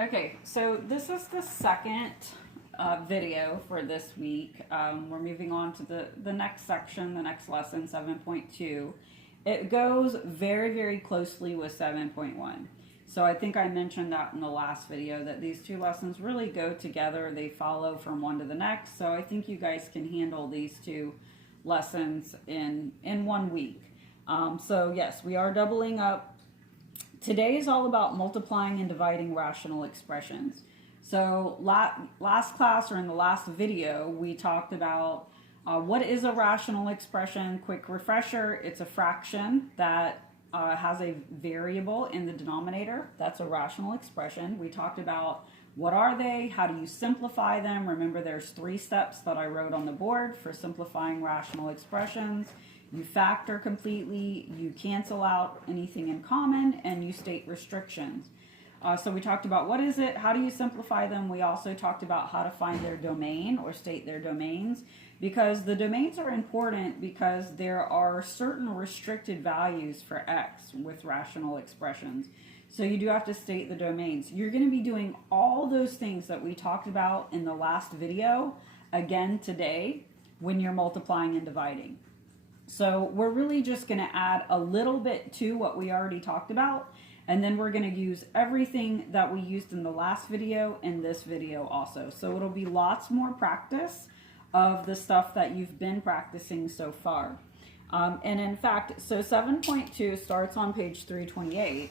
Okay, so this is the second video for this week. We're moving on to the next section, the next lesson, 7.2. It goes very, very closely with 7.1. So I think I mentioned that in the last video, that these two lessons really go together. They follow from one to the next. So I think you guys can handle these two lessons in 1 week. So yes, we are doubling up. Today is all about multiplying and dividing rational expressions. So last class, or in the last video, we talked about what is a rational expression. Quick refresher: it's a fraction that has a variable in the denominator. That's a rational expression. We talked about what are they, how do you simplify them. Remember, there's 3 steps that I wrote on the board for simplifying rational expressions. You factor completely, you cancel out anything in common, and you state restrictions. So we talked about what is it, how do you simplify them. We also talked about how to find their domain or state their domains, because the domains are important because there are certain restricted values for x with rational expressions. So you do have to state the domains. You're going to be doing all those things that we talked about in the last video again today when you're multiplying and dividing. So we're really just going to add a little bit to what we already talked about, and then we're going to use everything that we used in the last video in this video also. So it'll be lots more practice of the stuff that you've been practicing so far. And in fact, so 7.2 starts on page 328.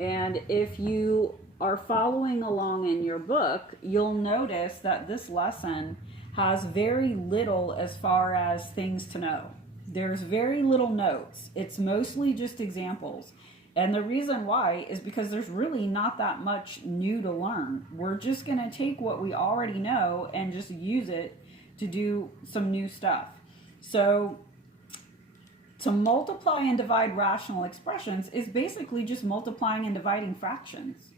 And if you are following along in your book, you'll notice that this lesson has very little as far as things to know. There's very little notes. It's mostly just examples. And the reason why is because there's really not that much new to learn. We're just going to take what we already know and just use it to do some new stuff. So to multiply and divide rational expressions is basically just multiplying and dividing fractions.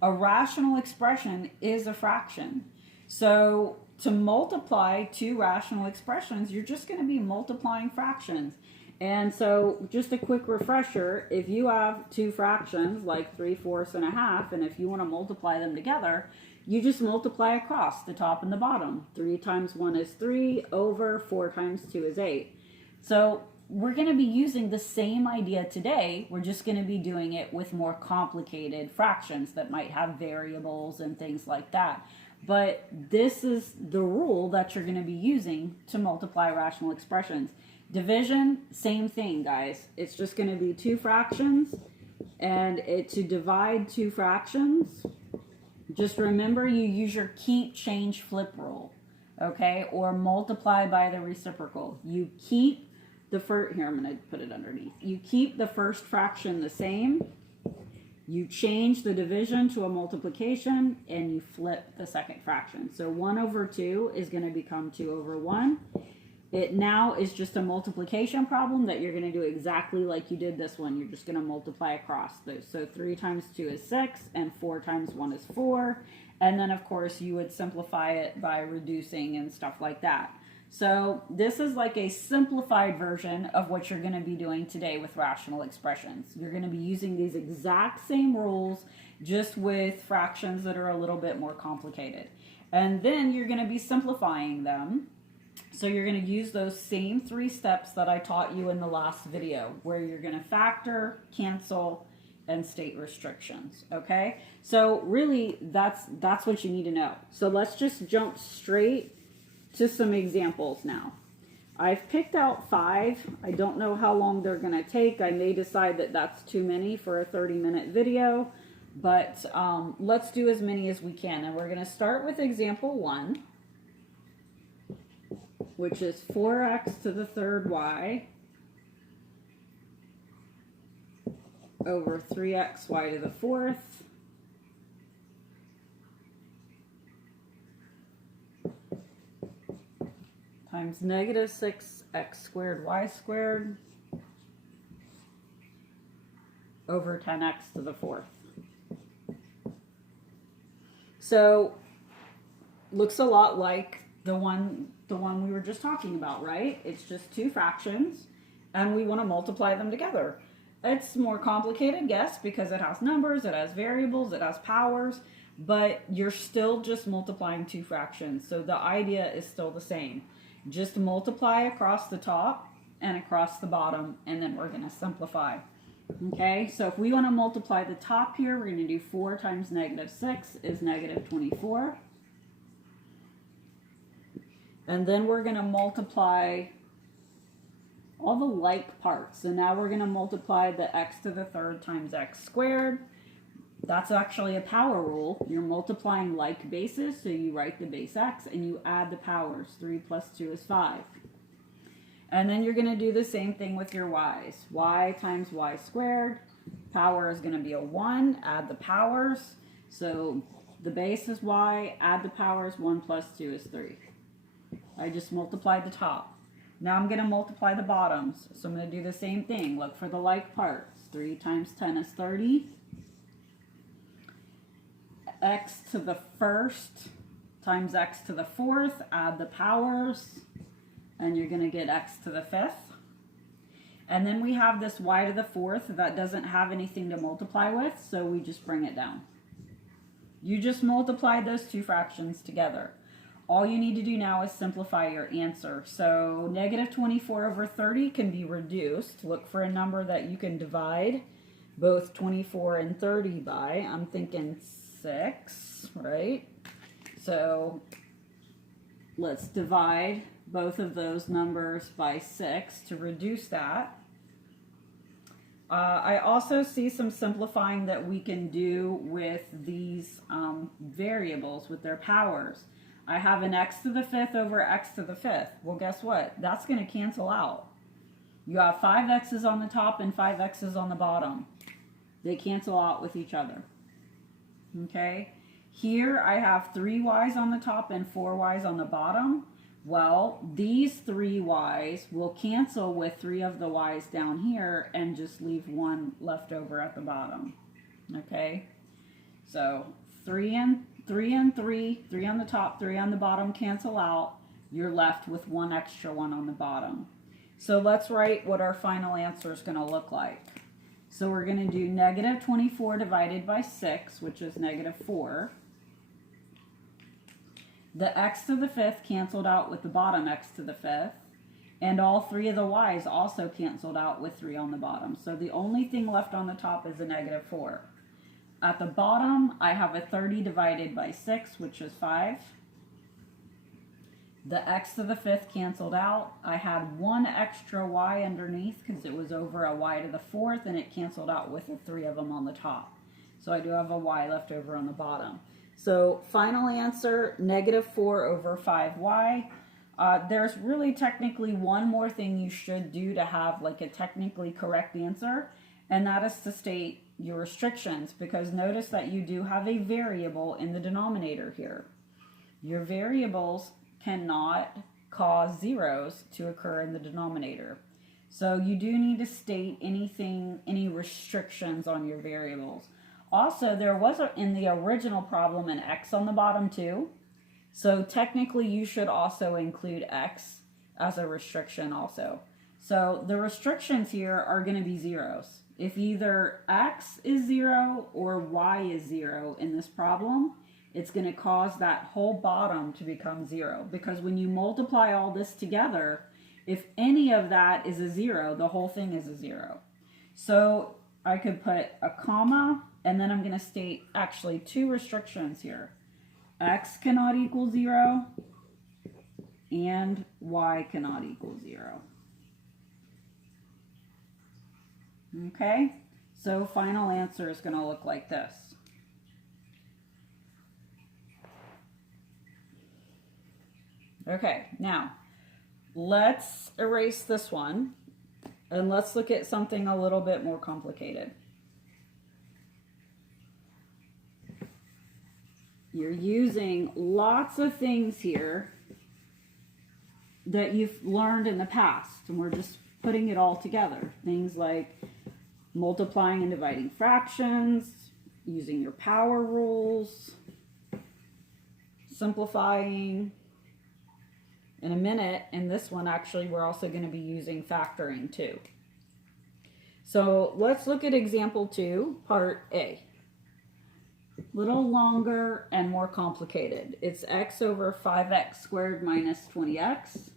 A rational expression is a fraction. So to multiply 2 rational expressions, you're just going to be multiplying fractions. And so just a quick refresher, if you have 2 fractions like 3/4 and a half, and if you want to multiply them together, you just multiply across the top and the bottom. 3 times 1 is 3, over 4 times 2 is 8. So we're going to be using the same idea today. We're just going to be doing it with more complicated fractions that might have variables and things like that. But this is the rule that you're going to be using to multiply rational expressions. Division, same thing, guys. It's just going to be 2 fractions, and to divide 2 fractions, just remember you use your keep, change, flip rule, okay? Or multiply by the reciprocal. You keep the first, here I'm going to put it underneath. You keep the first fraction the same. You change the division to a multiplication, and you flip the second fraction. So 1 over 2 is going to become 2 over 1. It now is just a multiplication problem that you're going to do exactly like you did this one. You're just going to multiply across those. So 3 times 2 is 6, and 4 times 1 is 4. And then, of course, you would simplify it by reducing and stuff like that. So this is like a simplified version of what you're going to be doing today with rational expressions. You're going to be using these exact same rules, just with fractions that are a little bit more complicated. And then you're going to be simplifying them. So you're going to use those same 3 steps that I taught you in the last video, where you're going to factor, cancel, and state restrictions. Okay? So really, that's what you need to know. So let's just jump straight to some examples now. I've picked out 5. I don't know how long they're going to take. I may decide that that's too many for a 30-minute video, but let's do as many as we can. And we're going to start with example 1, which is 4x to the 3rd y over 3xy to the 4th times negative 6x squared y squared over 10x to the 4th. So looks a lot like the one we were just talking about, right? It's just 2 fractions, and we want to multiply them together. It's more complicated, yes, because it has numbers, it has variables, it has powers, but you're still just multiplying two fractions. So the idea is still the same. Just multiply across the top and across the bottom, and then we're going to simplify. Okay, so if we want to multiply the top here, we're going to do 4 times negative 6 is negative 24. And then we're going to multiply all the like parts. So now we're going to multiply the x to the third times x squared. That's actually a power rule. You're multiplying like bases, so you write the base x and you add the powers. 3 plus 2 is 5. And then you're going to do the same thing with your y's. Y times y squared. Power is going to be a 1. Add the powers. So the base is y. Add the powers. 1 plus 2 is 3. I just multiplied the top. Now I'm going to multiply the bottoms. So I'm going to do the same thing. Look for the like parts. 3 times 10 is 30. X to the first times x to the fourth. Add the powers. And you're going to get x to the fifth. And then we have this y to the fourth that doesn't have anything to multiply with, so we just bring it down. You just multiply those two fractions together. All you need to do now is simplify your answer. So negative 24 over 30 can be reduced. Look for a number that you can divide both 24 and 30 by. I'm thinking 6, right? So let's divide both of those numbers by 6 to reduce that. I also see some simplifying that we can do with these variables, with their powers. I have an x to the fifth over x to the fifth. Well, guess what? That's going to cancel out. You have 5 x's on the top and 5 x's on the bottom. They cancel out with each other. Okay? Here I have 3 y's on the top and 4 y's on the bottom. Well, these 3 y's will cancel with 3 of the y's down here and just leave 1 left over at the bottom. Okay? So 3 and 3 on the top, 3 on the bottom cancel out. You're left with 1 extra 1 on the bottom. So let's write what our final answer is going to look like. So we're going to do negative 24 divided by 6, which is negative 4. The x to the fifth canceled out with the bottom x to the fifth. And all 3 of the y's also canceled out with 3 on the bottom. So the only thing left on the top is a negative 4. At the bottom, I have a 30 divided by 6, which is 5. The x to the fifth canceled out. I had 1 extra y underneath because it was over a y to the fourth, and it canceled out with the 3 of them on the top. So I do have a y left over on the bottom. So final answer, negative 4 over 5y. There's really technically one more thing you should do to have like a technically correct answer, and that is to state your restrictions, because notice that you do have a variable in the denominator here. Your variables cannot cause zeros to occur in the denominator. So you do need to state any restrictions on your variables. Also, there was in the original problem an x on the bottom too. So technically you should also include x as a restriction also. So the restrictions here are going to be zeros. If either x is 0 or y is 0 in this problem, it's going to cause that whole bottom to become 0. Because when you multiply all this together, if any of that is a 0, the whole thing is a 0. So I could put a comma, and then I'm going to state actually 2 restrictions here. X cannot equal 0, and y cannot equal 0. Okay, so final answer is going to look like this. Okay, now let's erase this one and let's look at something a little bit more complicated. You're using lots of things here that you've learned in the past, and we're just putting it all together. Things like multiplying and dividing fractions, using your power rules, simplifying. In a minute, in this one, actually, we're also going to be using factoring too. So let's look at example 2, part A. Little longer and more complicated. It's x over 5x squared minus 20x.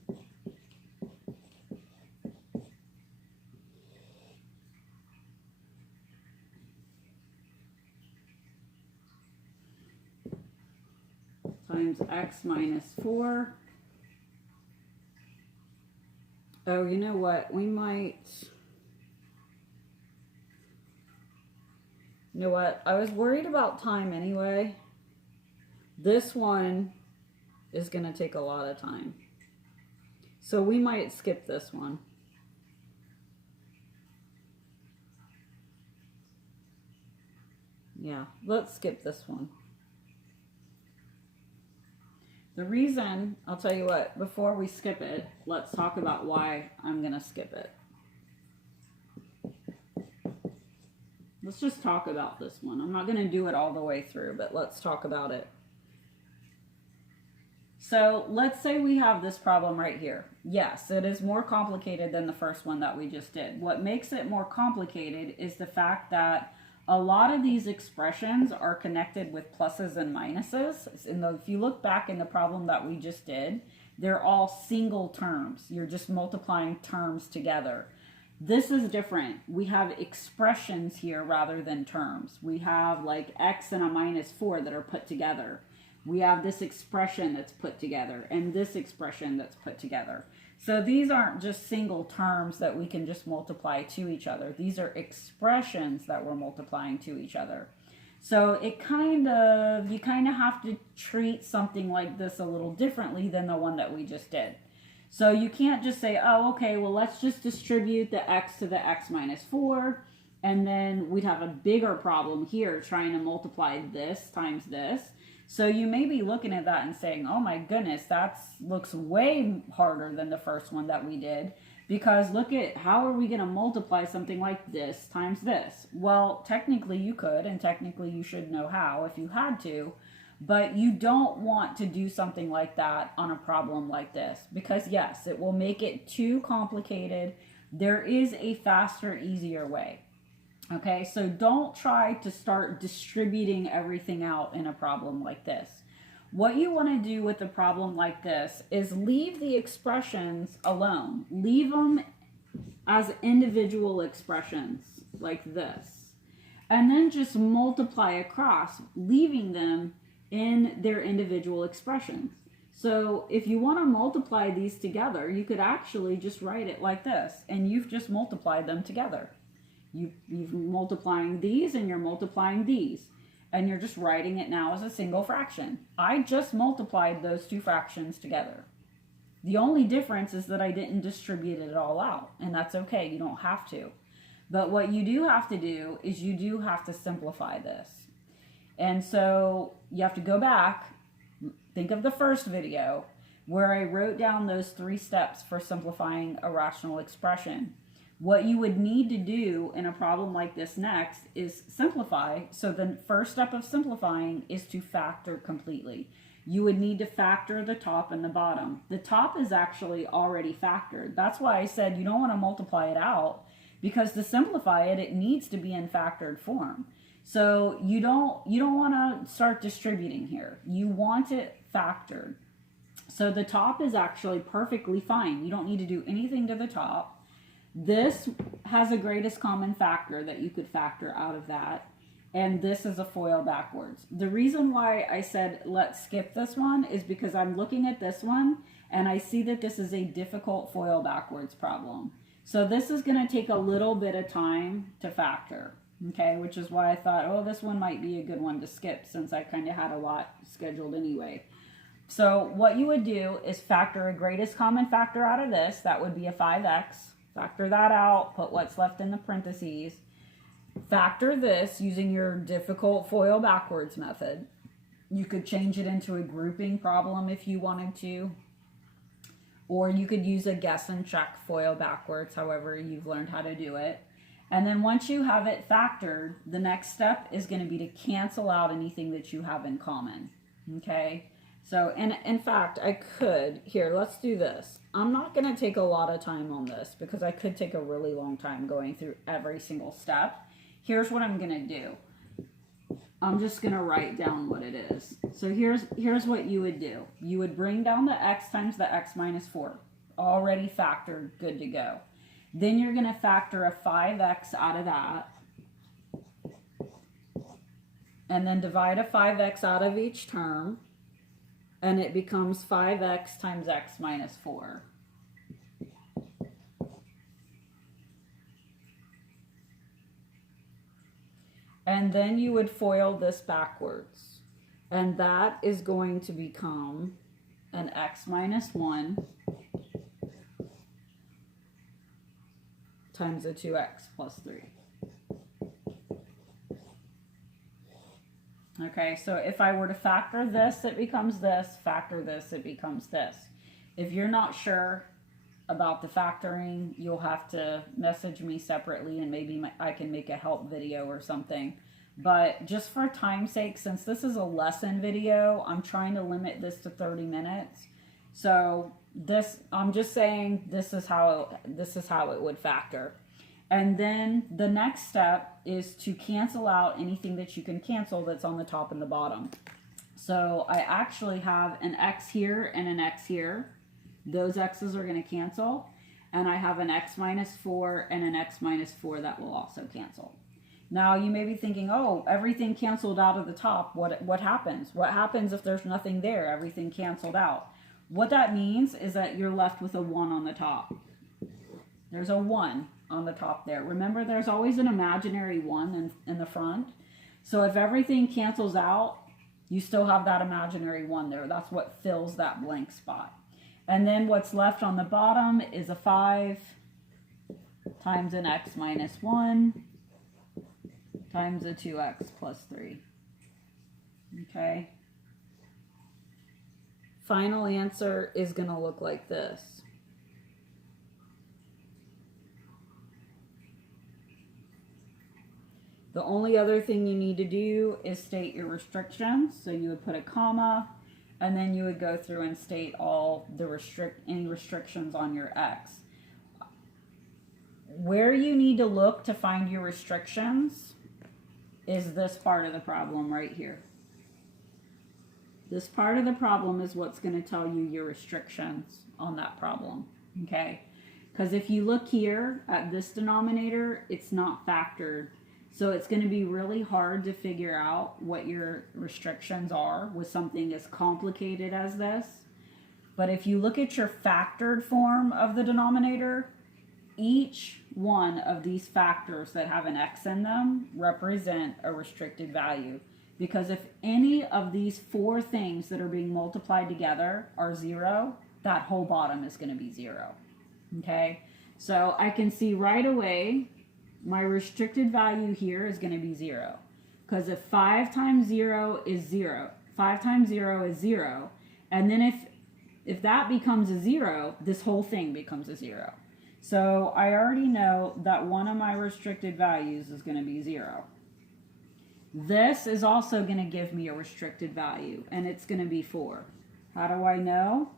Times x minus 4. Oh, you know what? We might... You know what? I was worried about time anyway. This one is going to take a lot of time. So we might skip this one. Yeah, let's skip this one. The reason, I'll tell you what, before we skip it, let's talk about why I'm going to skip it. Let's just talk about this one. I'm not going to do it all the way through, but let's talk about it. So let's say we have this problem right here. Yes, it is more complicated than the first one that we just did. What makes it more complicated is the fact that a lot of these expressions are connected with pluses and minuses. If you look back in the problem that we just did, they're all single terms. You're just multiplying terms together. This is different. We have expressions here rather than terms. We have like x and a minus 4 that are put together. We have this expression that's put together and this expression that's put together. So these aren't just single terms that we can just multiply to each other. These are expressions that we're multiplying to each other. So you kind of have to treat something like this a little differently than the one that we just did. So you can't just say, oh, okay, well, let's just distribute the x to the x minus 4, and then we'd have a bigger problem here trying to multiply this times this. So you may be looking at that and saying, oh my goodness, that looks way harder than the first one that we did, because look at how are we going to multiply something like this times this? Well, technically you could, and technically you should know how if you had to. But you don't want to do something like that on a problem like this, because yes, it will make it too complicated. There is a faster, easier way. Okay, so don't try to start distributing everything out in a problem like this. What you want to do with a problem like this is leave the expressions alone. Leave them as individual expressions like this. And then just multiply across, leaving them in their individual expressions. So if you want to multiply these together, you could actually just write it like this, and you've just multiplied them together. You've multiplying these and you're multiplying these, and you're just writing it now as a single fraction. I just multiplied those two fractions together. The only difference is that I didn't distribute it all out, and that's okay. You don't have to. But what you do have to do is you do have to simplify this. And so you have to go back, think of the first video where I wrote down those 3 steps for simplifying a rational expression. What you would need to do in a problem like this next is simplify. So the first step of simplifying is to factor completely. You would need to factor the top and the bottom. The top is actually already factored. That's why I said you don't want to multiply it out, because to simplify it, it needs to be in factored form. So you don't want to start distributing here. You want it factored. So the top is actually perfectly fine. You don't need to do anything to the top. This has a greatest common factor that you could factor out of that. And this is a FOIL backwards. The reason why I said let's skip this one is because I'm looking at this one and I see that this is a difficult FOIL backwards problem. So this is going to take a little bit of time to factor. Okay, which is why I thought, oh, this one might be a good one to skip since I kind of had a lot scheduled anyway. So what you would do is factor a greatest common factor out of this. That would be a 5x. Factor that out, put what's left in the parentheses. Factor this using your difficult FOIL backwards method. You could change it into a grouping problem if you wanted to. Or you could use a guess and check FOIL backwards, however you've learned how to do it. And then once you have it factored, the next step is going to be to cancel out anything that you have in common. Okay? So, in fact, I could, here, let's do this. I'm not going to take a lot of time on this because I could take a really long time going through every single step. Here's what I'm going to do. I'm just going to write down what it is. So here's what you would do. You would bring down the x times the x minus 4. Already factored, good to go. Then you're going to factor a 5x out of that. And then divide a 5x out of each term. And it becomes 5x times x minus 4. And then you would FOIL this backwards. And that is going to become an x minus 1 times a 2x plus 3. Okay, so if I were to factor this, it becomes this. Factor this, it becomes this. If you're not sure about the factoring, you'll have to message me separately and maybe I can make a help video or something. But just for time's sake, since this is a lesson video, I'm trying to limit this to 30 minutes. So this, I'm just saying this is how it would factor. And then the next step is to cancel out anything that you can cancel that's on the top and the bottom. So I actually have an x here and an x here. Those x's are going to cancel. And I have an x minus 4 and an x minus 4 that will also cancel. Now you may be thinking, oh, everything canceled out of the top. What happens? What happens if there's nothing there? Everything canceled out. What that means is that you're left with a 1 on the top. There's a 1 on the top there. Remember, there's always an imaginary 1 in the front. So if everything cancels out, you still have that imaginary 1 there. That's what fills that blank spot. And then what's left on the bottom is a 5 times an x minus 1 times a 2x plus 3. Okay. Final answer is going to look like this. The only other thing you need to do is state your restrictions. So you would put a comma, and then you would go through and state all the any restrictions on your x. Where you need to look to find your restrictions is this part of the problem right here. This part of the problem is what's going to tell you your restrictions on that problem, okay? Because if you look here at this denominator, it's not factored. So it's going to be really hard to figure out what your restrictions are with something as complicated as this. But if you look at your factored form of the denominator, each one of these factors that have an x in them represent a restricted value. Because if any of these 4 things that are being multiplied together are 0, that whole bottom is going to be 0. Okay? So I can see right away my restricted value here is going to be 0. Because if 5 times 0 is 0, 5 times 0 is 0, and then if that becomes a 0, this whole thing becomes a 0. So I already know that one of my restricted values is going to be 0. This is also going to give me a restricted value, and it's going to be 4. How do I know?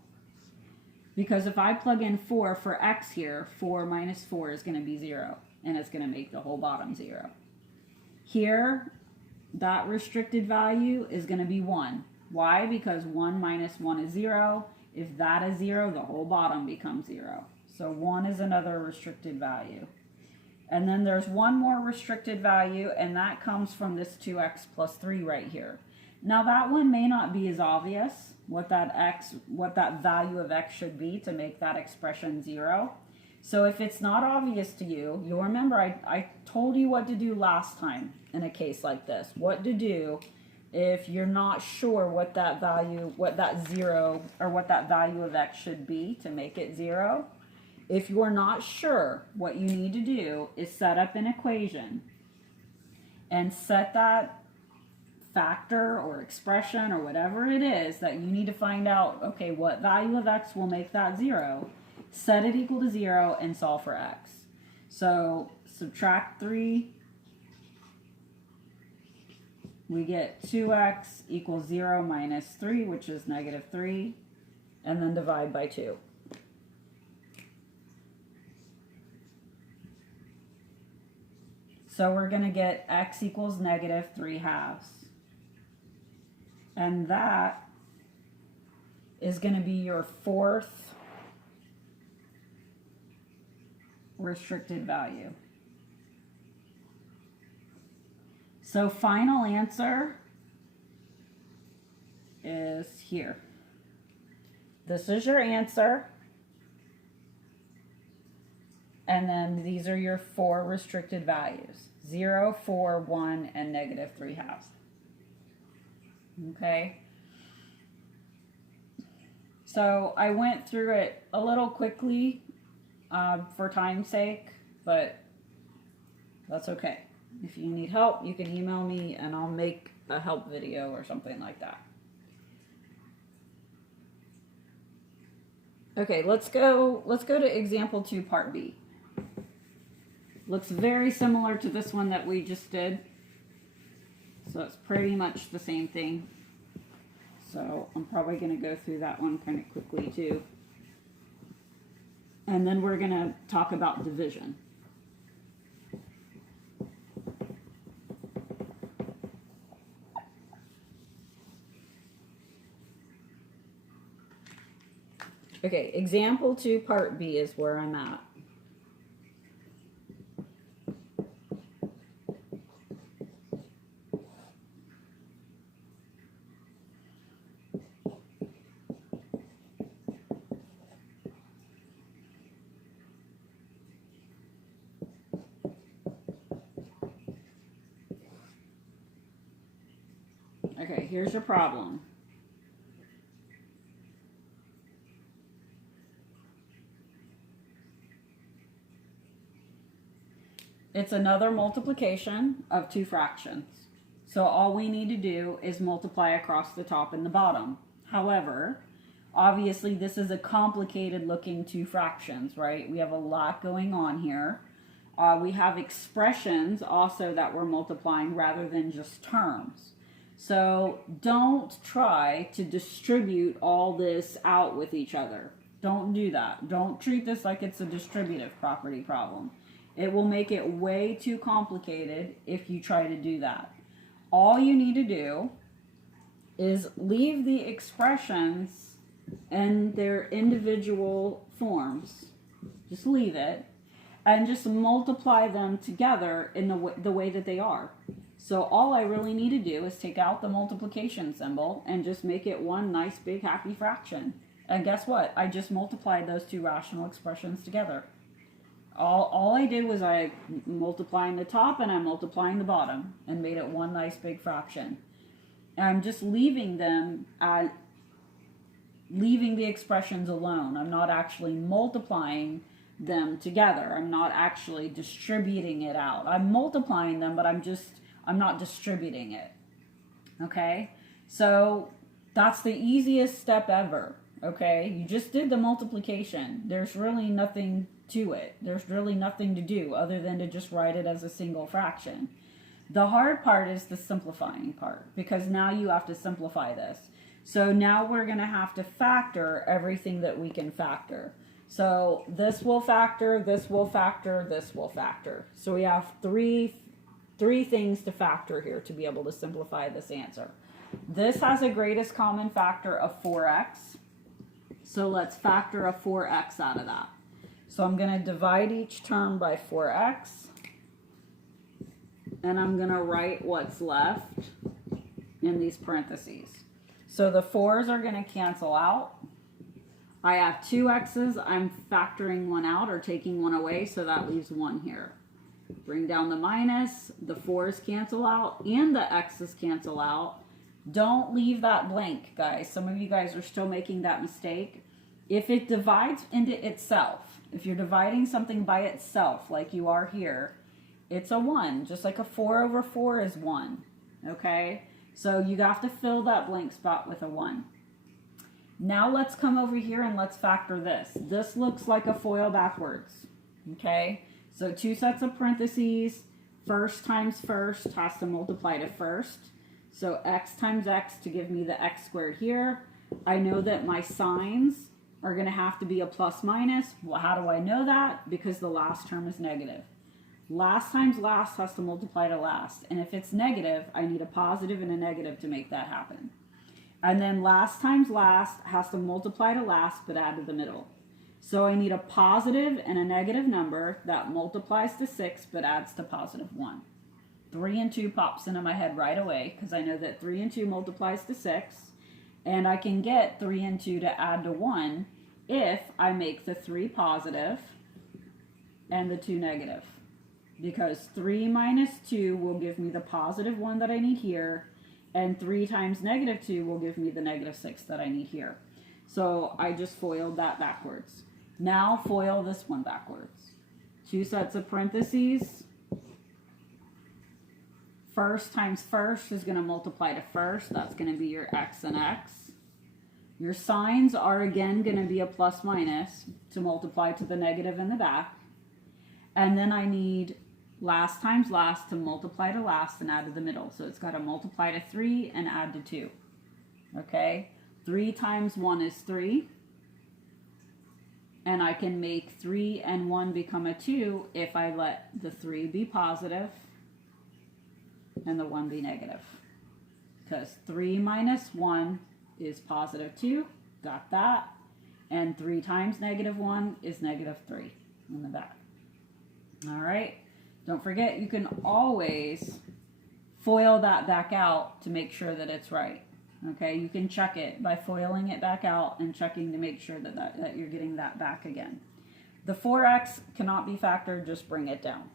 Because if I plug in 4 for x here, 4 minus 4 is going to be 0, and it's going to make the whole bottom 0. Here, that restricted value is going to be 1. Why? Because 1 minus 1 is 0. If that is 0, the whole bottom becomes 0. So 1 is another restricted value. And then there's one more restricted value, and that comes from this 2x plus 3 right here. Now that one may not be as obvious, what that value of x should be to make that expression 0. So if it's not obvious to you, you'll remember I told you what to do last time in a case like this. What to do if you're not sure what that value, what that 0, or what that value of x should be to make it 0. If you're not sure, what you need to do is set up an equation and set that factor or expression or whatever it is that you need to find out, okay, what value of x will make that 0, set it equal to 0, and solve for x. So subtract 3 we get 2x equals 0 minus 3, which is negative 3, and then divide by 2. So we're going to get x equals negative 3 halves. And that is going to be your fourth restricted value. So final answer is here. This is your answer. And then these are your four restricted values. 0, 4, 1, and negative 3 halves. Okay? So I went through it a little quickly for time's sake, but that's okay. If you need help, you can email me and I'll make a help video or something like that. Okay, let's go to example 2, part B. Looks very similar to this one that we just did. So it's pretty much the same thing. So I'm probably going to go through that one kind of quickly too. And then we're going to talk about division. Okay, example 2, part B is where I'm at. Okay, here's your problem. It's another multiplication of two fractions. So all we need to do is multiply across the top and the bottom. However, obviously this is a complicated looking two fractions, right? We have a lot going on here. We have expressions also that we're multiplying rather than just terms. So don't try to distribute all this out with each other. Don't do that. Don't treat this like it's a distributive property problem. It will make it way too complicated if you try to do that. All you need to do is leave the expressions in their individual forms. Just leave it and just multiply them together in the way that they are. So all I really need to do is take out the multiplication symbol and just make it one nice big happy fraction. And guess what? I just multiplied those two rational expressions together. All I did was I multiplying the top and I'm multiplying the bottom and made it one nice big fraction. And I'm just leaving them leaving the expressions alone. I'm not actually multiplying them together. I'm not actually distributing it out. I'm multiplying them, but I'm not distributing it. Okay? So that's the easiest step ever. Okay? You just did the multiplication. There's really nothing to it. There's really nothing to do other than to just write it as a single fraction. The hard part is the simplifying part, because now you have to simplify this. So now we're going to have to factor everything that we can factor. So this will factor, this will factor, this will factor. So we have three things to factor here to be able to simplify this answer. This has a greatest common factor of 4x. So let's factor a 4x out of that. So I'm going to divide each term by 4x. And I'm going to write what's left in these parentheses. So the 4's are going to cancel out. I have two x's. I'm factoring one out or taking one away, so that leaves one here. Bring down the minus. The 4's cancel out and the x's cancel out. Don't leave that blank, guys. Some of you guys are still making that mistake. If it divides into itself, if you're dividing something by itself like you are here, it's a 1. Just like a 4 over 4 is 1. Okay? So you have to fill that blank spot with a 1. Now let's come over here and let's factor this. This looks like a FOIL backwards. Okay? So two sets of parentheses. First times first has to multiply to first. So x times x to give me the x squared here. I know that my signs are going to have to be a plus minus. Well, how do I know that? Because the last term is negative. Last times last has to multiply to last. And if it's negative, I need a positive and a negative to make that happen. And then last times last has to multiply to last, but add to the middle. So I need a positive and a negative number that multiplies to 6, but adds to positive 1. 3 and 2 pops into my head right away, because I know that 3 and 2 multiplies to 6. And I can get 3 and 2 to add to 1 if I make the 3 positive and the 2 negative. Because 3 minus 2 will give me the positive 1 that I need here, and 3 times negative 2 will give me the negative 6 that I need here. So I just FOILed that backwards. Now FOIL this one backwards. 2 sets of parentheses. First times first is going to multiply to first. That's going to be your x and x. Your signs are again going to be a plus minus to multiply to the negative in the back. And then I need last times last to multiply to last and add to the middle. So it's got to multiply to 3 and add to 2. Okay? 3 times 1 is 3. And I can make 3 and 1 become a 2 if I let the 3 be positive and the 1 be negative. Because 3 minus 1 is positive 2. Got that. And 3 times negative 1 is negative 3 in the back. All right. Don't forget, you can always FOIL that back out to make sure that it's right. Okay, you can check it by FOILing it back out and checking to make sure that you're getting that back again. The 4x cannot be factored, just bring it down.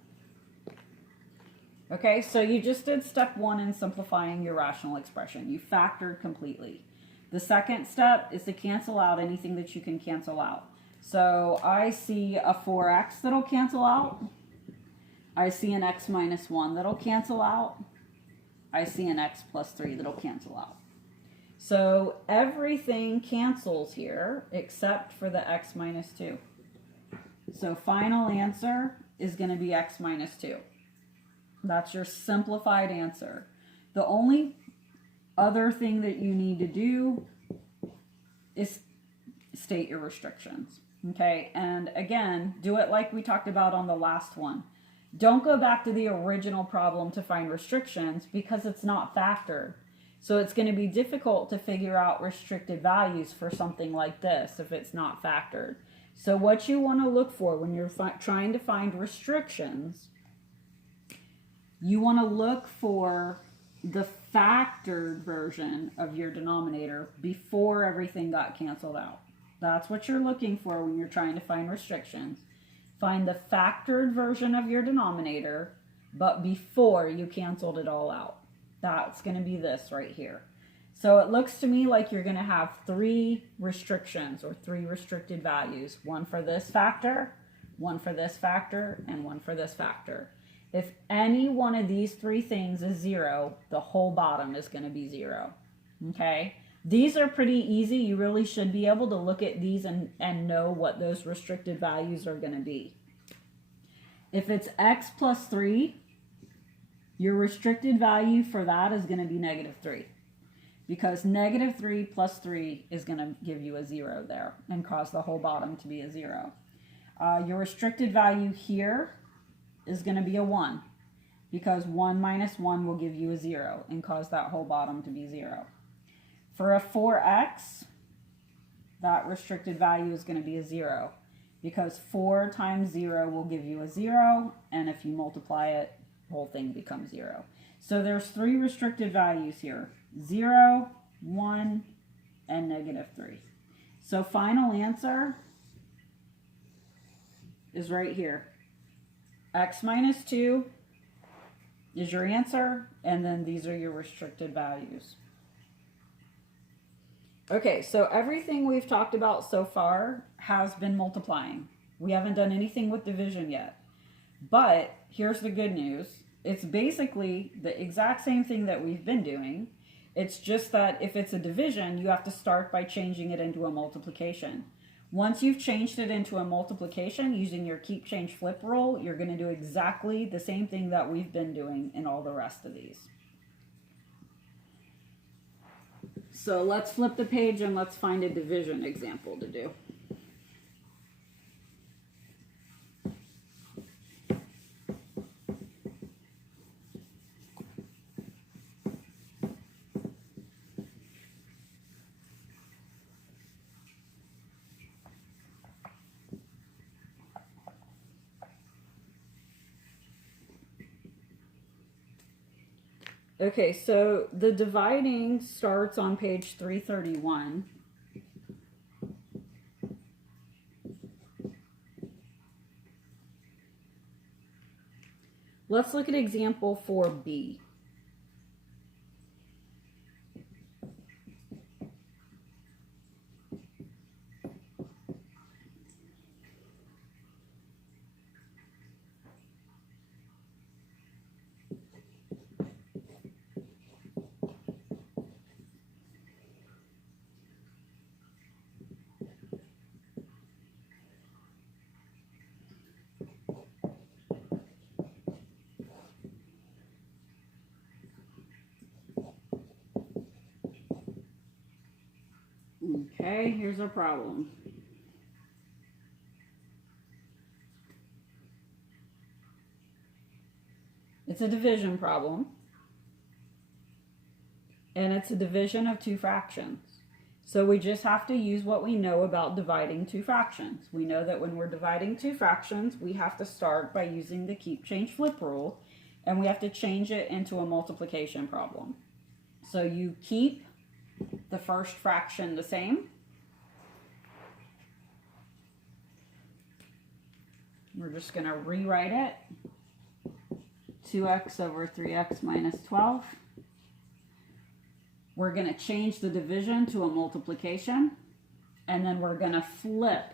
Okay, so you just did step 1 in simplifying your rational expression. You factored completely. The second step is to cancel out anything that you can cancel out. So I see a 4x that'll cancel out. I see an x minus 1 that'll cancel out. I see an x plus 3 that'll cancel out. So everything cancels here except for the x minus 2. So final answer is going to be x minus 2. That's your simplified answer. The only other thing that you need to do is state your restrictions. Okay, and again, do it like we talked about on the last one. Don't go back to the original problem to find restrictions because it's not factored. So it's going to be difficult to figure out restricted values for something like this if it's not factored. So what you want to look for when you're trying to find restrictions, you want to look for the factored version of your denominator before everything got canceled out. That's what you're looking for when you're trying to find restrictions. Find the factored version of your denominator, but before you canceled it all out. That's going to be this right here. So it looks to me like you're going to have 3 restrictions or 3 restricted values. One for this factor, one for this factor, and one for this factor. If any one of these 3 things is 0, the whole bottom is going to be 0. Okay? These are pretty easy. You really should be able to look at these and know what those restricted values are going to be. If it's x plus 3, your restricted value for that is going to be negative 3. Because negative 3 plus 3 is going to give you a 0 there and cause the whole bottom to be a 0. Your restricted value here is going to be a 1. Because 1 minus 1 will give you a 0 and cause that whole bottom to be 0. For a 4x, that restricted value is going to be a 0. Because 4 times 0 will give you a 0. And if you multiply it, the whole thing becomes 0. So there's 3 restricted values here. 0, 1, and negative 3. So final answer is right here. X minus 2 is your answer, and then these are your restricted values. Okay, so everything we've talked about so far has been multiplying. We haven't done anything with division yet. But here's the good news. It's basically the exact same thing that we've been doing. It's just that if it's a division, you have to start by changing it into a multiplication. Once you've changed it into a multiplication using your keep, change, flip rule, you're going to do exactly the same thing that we've been doing in all the rest of these. So let's flip the page and let's find a division example to do. Okay, so the dividing starts on page 331. Let's look at example 4B. Okay, here's our problem. It's a division problem. And it's a division of two fractions. So we just have to use what we know about dividing two fractions. We know that when we're dividing two fractions, we have to start by using the keep, change, flip rule, and we have to change it into a multiplication problem. So you keep the first fraction the same. We're just going to rewrite it. 2x over 3x minus 12. We're going to change the division to a multiplication, and then we're going to flip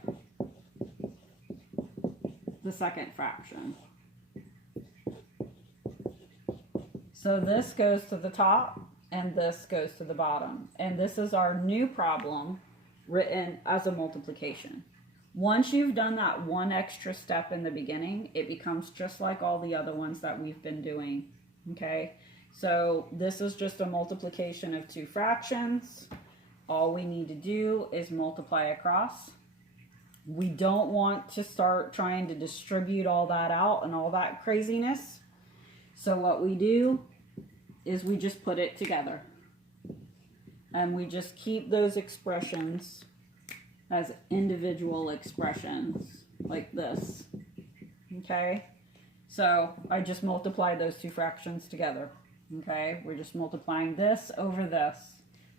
the second fraction. So this goes to the top, and this goes to the bottom. And this is our new problem written as a multiplication. Once you've done that one extra step in the beginning, it becomes just like all the other ones that we've been doing, okay? So this is just a multiplication of two fractions. All we need to do is multiply across. We don't want to start trying to distribute all that out and all that craziness. So what we do is we just put it together. And we just keep those expressions as individual expressions like this. Okay? So I just multiply those two fractions together. Okay, we're just multiplying this over this.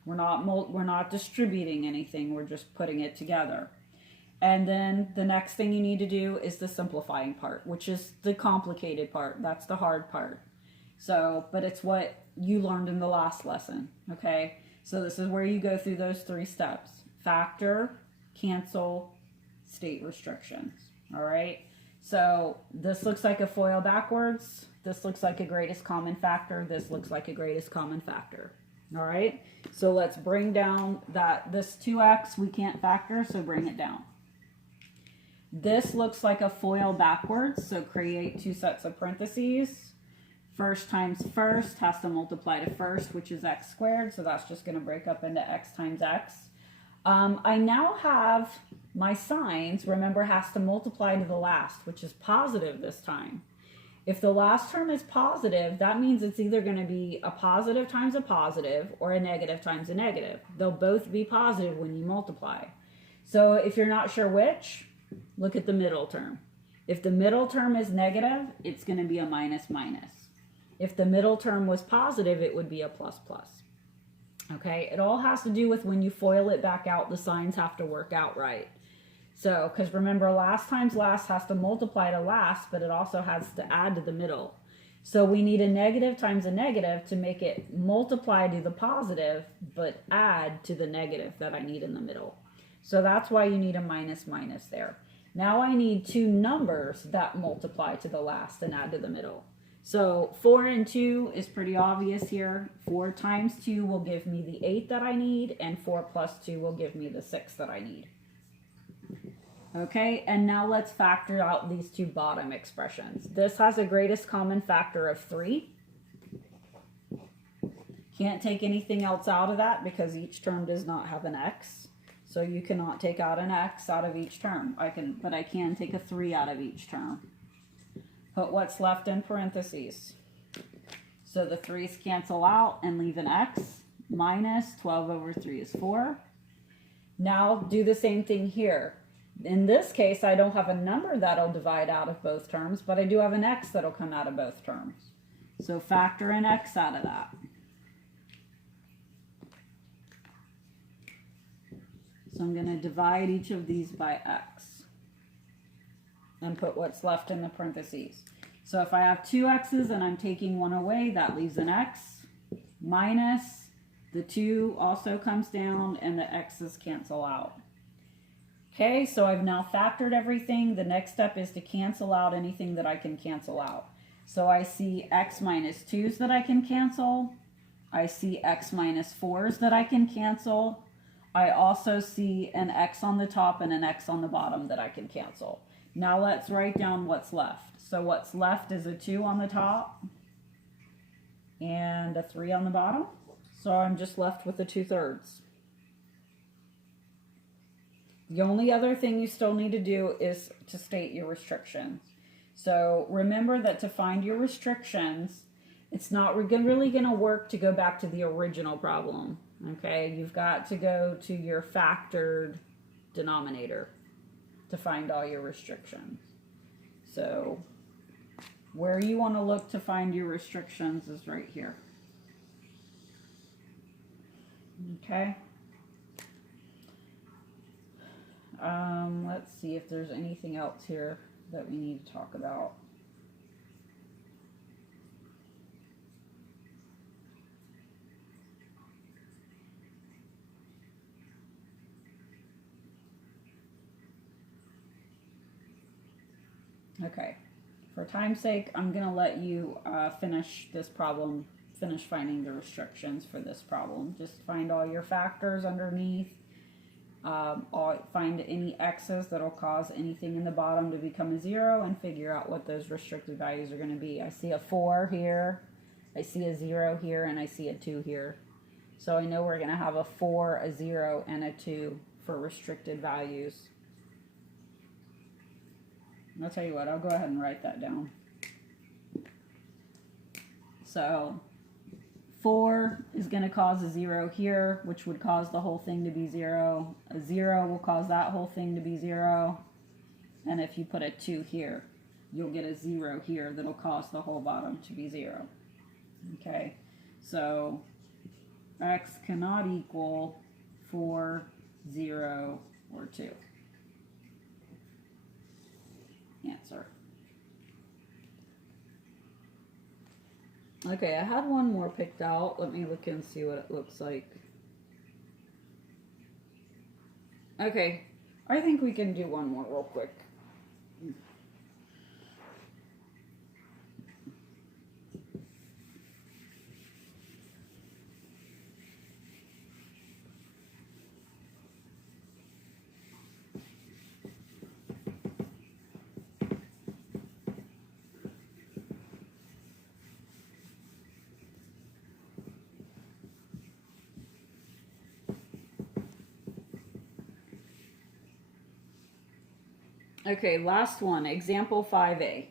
We're not distributing anything. We're just putting it together. And then the next thing you need to do is the simplifying part, which is the complicated part. That's the hard part. So, but it's what you learned in the last lesson. Okay, so this is where you go through those three steps: factor, cancel, state restrictions. All right. So this looks like a FOIL backwards. This looks like a greatest common factor. This looks like a greatest common factor. All right. So let's bring down this 2x we can't factor, so bring it down. This looks like a FOIL backwards, so create two sets of parentheses. First times first has to multiply to first, which is x squared, so that's just going to break up into x times x. I now have my signs, remember, has to multiply to the last, which is positive this time. If the last term is positive, that means it's either going to be a positive times a positive or a negative times a negative. They'll both be positive when you multiply. So if you're not sure which, look at the middle term. If the middle term is negative, it's going to be a minus minus. If the middle term was positive, it would be a plus plus. Okay, it all has to do with when you FOIL it back out, the signs have to work out right. So, because remember, last times last has to multiply to last, but it also has to add to the middle. So we need a negative times a negative to make it multiply to the positive, but add to the negative that I need in the middle. So that's why you need a minus minus there. Now I need two numbers that multiply to the last and add to the middle. So 4 and 2 is pretty obvious here. 4 times 2 will give me the 8 that I need, and 4 plus 2 will give me the 6 that I need. Okay, and now let's factor out these two bottom expressions. This has a greatest common factor of 3. Can't take anything else out of that because each term does not have an x. So you cannot take out an x out of each term. But I can take a 3 out of each term. Put what's left in parentheses. So the 3's cancel out and leave an x. Minus 12 over 3 is 4. Now do the same thing here. In this case, I don't have a number that'll divide out of both terms, but I do have an x that'll come out of both terms. So factor an x out of that. So I'm going to divide each of these by x and put what's left in the parentheses. So if I have 2 x's and I'm taking 1 away, that leaves an x. Minus the 2 also comes down and the x's cancel out. Okay, so I've now factored everything. The next step is to cancel out anything that I can cancel out. So I see x minus 2's that I can cancel. I see x minus 4's that I can cancel. I also see an x on the top and an x on the bottom that I can cancel. Now let's write down what's left. So what's left is a 2 on the top and a 3 on the bottom. So I'm just left with the 2/3. The only other thing you still need to do is to state your restrictions. So remember that to find your restrictions, it's not really going to work to go back to the original problem. Okay, you've got to go to your factored denominator to find all your restrictions. So where you want to look to find your restrictions is right here. Okay. Let's see if there's anything else here that we need to talk about. Okay, for time's sake, I'm going to let you finish this problem, finish finding the restrictions for this problem. Just find all your factors underneath. Find any x's that will cause anything in the bottom to become a 0 and figure out what those restricted values are going to be. I see a 4 here, I see a 0 here, and I see a 2 here. So I know we're going to have a 4, a 0, and a 2 for restricted values. I'll tell you what, I'll go ahead and write that down. So 4 is going to cause a 0 here, which would cause the whole thing to be 0. A 0 will cause that whole thing to be 0. And if you put a 2 here, you'll get a 0 here that'll cause the whole bottom to be 0. Okay, so x cannot equal 4, 0, or 2. Answer. Okay, I had one more picked out. Let me look and see what it looks like. Okay, I think we can do one more real quick. Okay, last one, example 5A.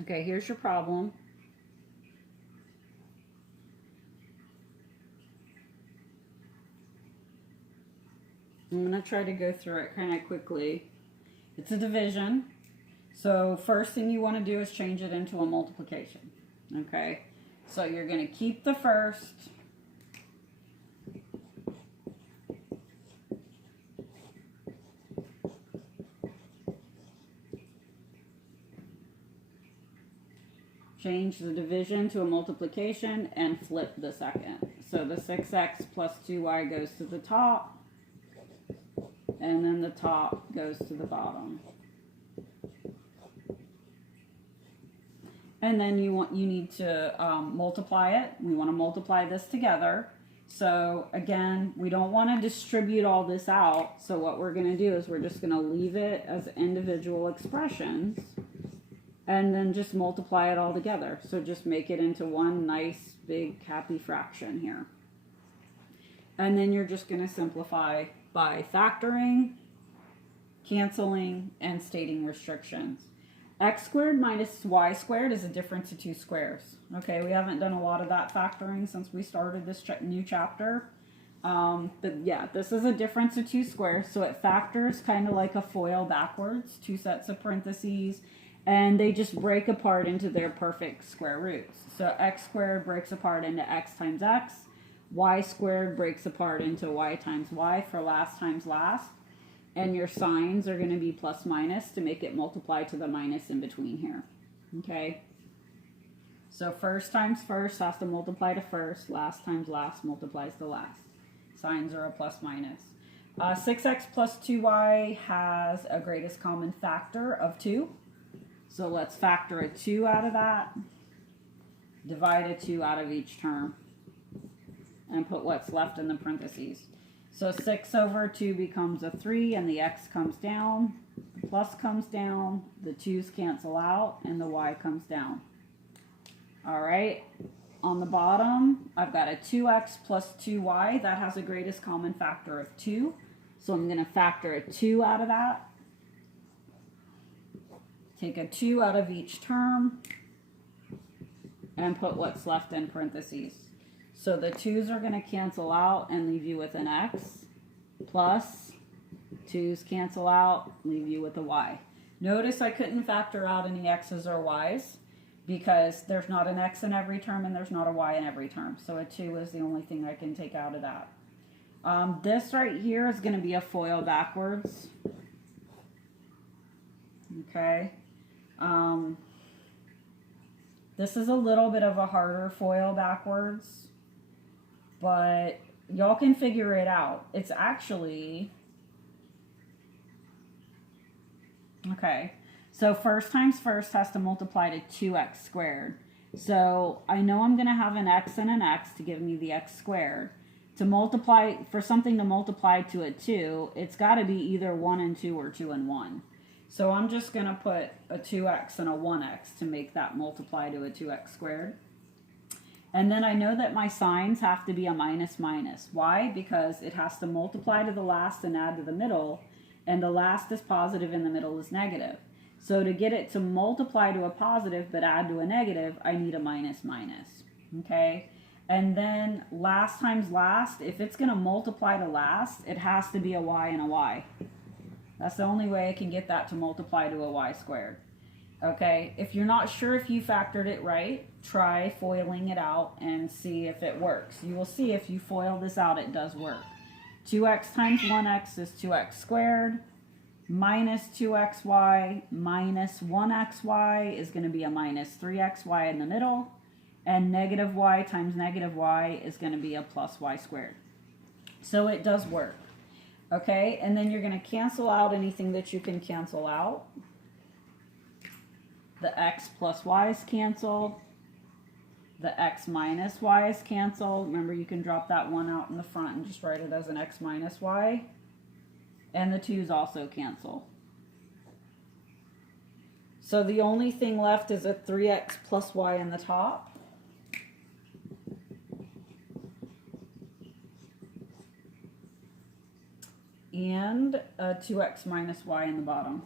Okay, here's your problem. I'm going to try to go through it kind of quickly. It's a division. So first thing you want to do is change it into a multiplication. Okay, so you're going to keep the first. Change the division to a multiplication and flip the second. So the 6x plus 2y goes to the top, and then the top goes to the bottom. And then you need to multiply it. We want to multiply this together. So again, we don't want to distribute all this out. So what we're going to do is we're just going to leave it as individual expressions and then just multiply it all together. So just make it into one nice big happy fraction here. And then you're just going to simplify by factoring, canceling, and stating restrictions. X squared minus y squared is a difference of two squares. Okay, we haven't done a lot of that factoring since we started this new chapter. But yeah, this is a difference of two squares, so it factors kind of like a FOIL backwards, two sets of parentheses, and they just break apart into their perfect square roots. So x squared breaks apart into x times x, y squared breaks apart into y times y for last times last, and your signs are going to be plus minus to make it multiply to the minus in between here. Okay? So first times first has to multiply to first, last times last multiplies to last. Signs are a plus minus. 6x plus 2y has a greatest common factor of 2. So let's factor a 2 out of that, divide a 2 out of each term, and put what's left in the parentheses. So 6 over 2 becomes a 3, and the x comes down, the plus comes down, the 2's cancel out, and the y comes down. All right, on the bottom, I've got a 2x plus 2y. That has a greatest common factor of 2. So I'm going to factor a 2 out of that. Take a 2 out of each term and put what's left in parentheses. So the 2's are going to cancel out and leave you with an x, plus 2's cancel out, leave you with a y. Notice I couldn't factor out any x's or y's because there's not an x in every term and there's not a y in every term. So a 2 is the only thing I can take out of that. This right here is going to be a FOIL backwards. Okay. This is a little bit of a harder FOIL backwards, but y'all can figure it out. It's actually, okay, so first times first has to multiply to 2x squared. So I know I'm going to have an x and an x to give me the x squared. To multiply, for something to multiply to a 2, it's got to be either 1 and 2 or 2 and 1. So I'm just going to put a 2x and a 1x to make that multiply to a 2x squared. And then I know that my signs have to be a minus minus. Why? Because it has to multiply to the last and add to the middle, and the last is positive and the middle is negative. So to get it to multiply to a positive but add to a negative, I need a minus minus. Okay? And then last times last, if it's going to multiply to last, it has to be a y and a y. That's the only way I can get that to multiply to a y squared. Okay, if you're not sure if you factored it right, try foiling it out and see if it works. You will see if you foil this out, it does work. 2x times 1x is 2x squared, minus 2xy minus 1xy is going to be a minus 3xy in the middle, and negative y times negative y is going to be a plus y squared. So it does work. Okay, and then you're going to cancel out anything that you can cancel out. The x plus y's cancel. The x minus y's cancel. Remember, you can drop that 1 out in the front and just write it as an x minus y. And the 2's also cancel. So the only thing left is a 3x plus y in the top. And a 2x minus y in the bottom.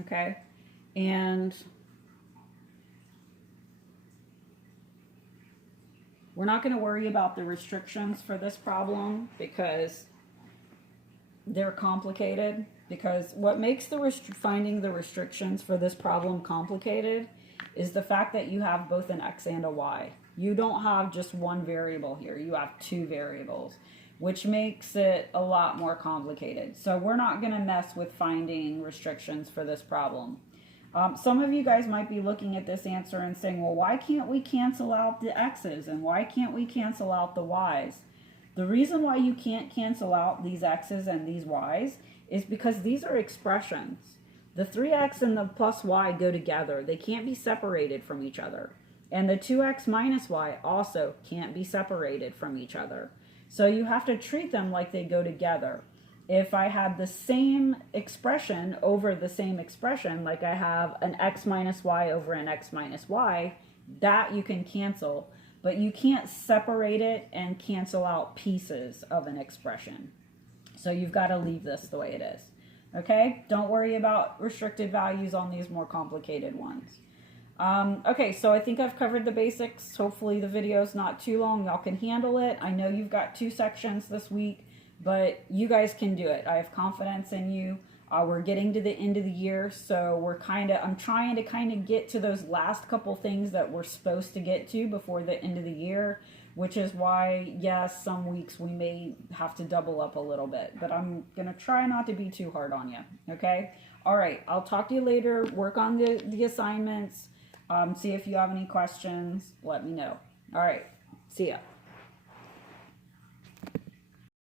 Okay, and We're not going to worry about the restrictions for this problem because they're complicated. Because what makes the finding the restrictions for this problem complicated is the fact that you have both an x and a y. You don't have just one variable here. You have two variables, which makes it a lot more complicated. So we're not going to mess with finding restrictions for this problem. Some of you guys might be looking at this answer and saying, well, why can't we cancel out the x's and why can't we cancel out the y's? The reason why you can't cancel out these x's and these y's is because these are expressions. The 3x and the plus y go together. They can't be separated from each other. And the 2x minus y also can't be separated from each other. So you have to treat them like they go together. If I have the same expression over the same expression, like I have an x minus y over an x minus y, that you can cancel. But you can't separate it and cancel out pieces of an expression. So you've got to leave this the way it is. Okay? Don't worry about restricted values on these more complicated ones. Okay, so I think I've covered the basics. Hopefully the video's not too long. Y'all can handle it. I know you've got 2 sections this week, but you guys can do it. I have confidence in you. We're getting to the end of the year, so I'm trying to kind of get to those last couple things that we're supposed to get to before the end of the year, which is why, yes, some weeks we may have to double up a little bit, but I'm going to try not to be too hard on you, okay? All right, I'll talk to you later. Work on the assignments. See if you have any questions. Let me know. All right, see ya.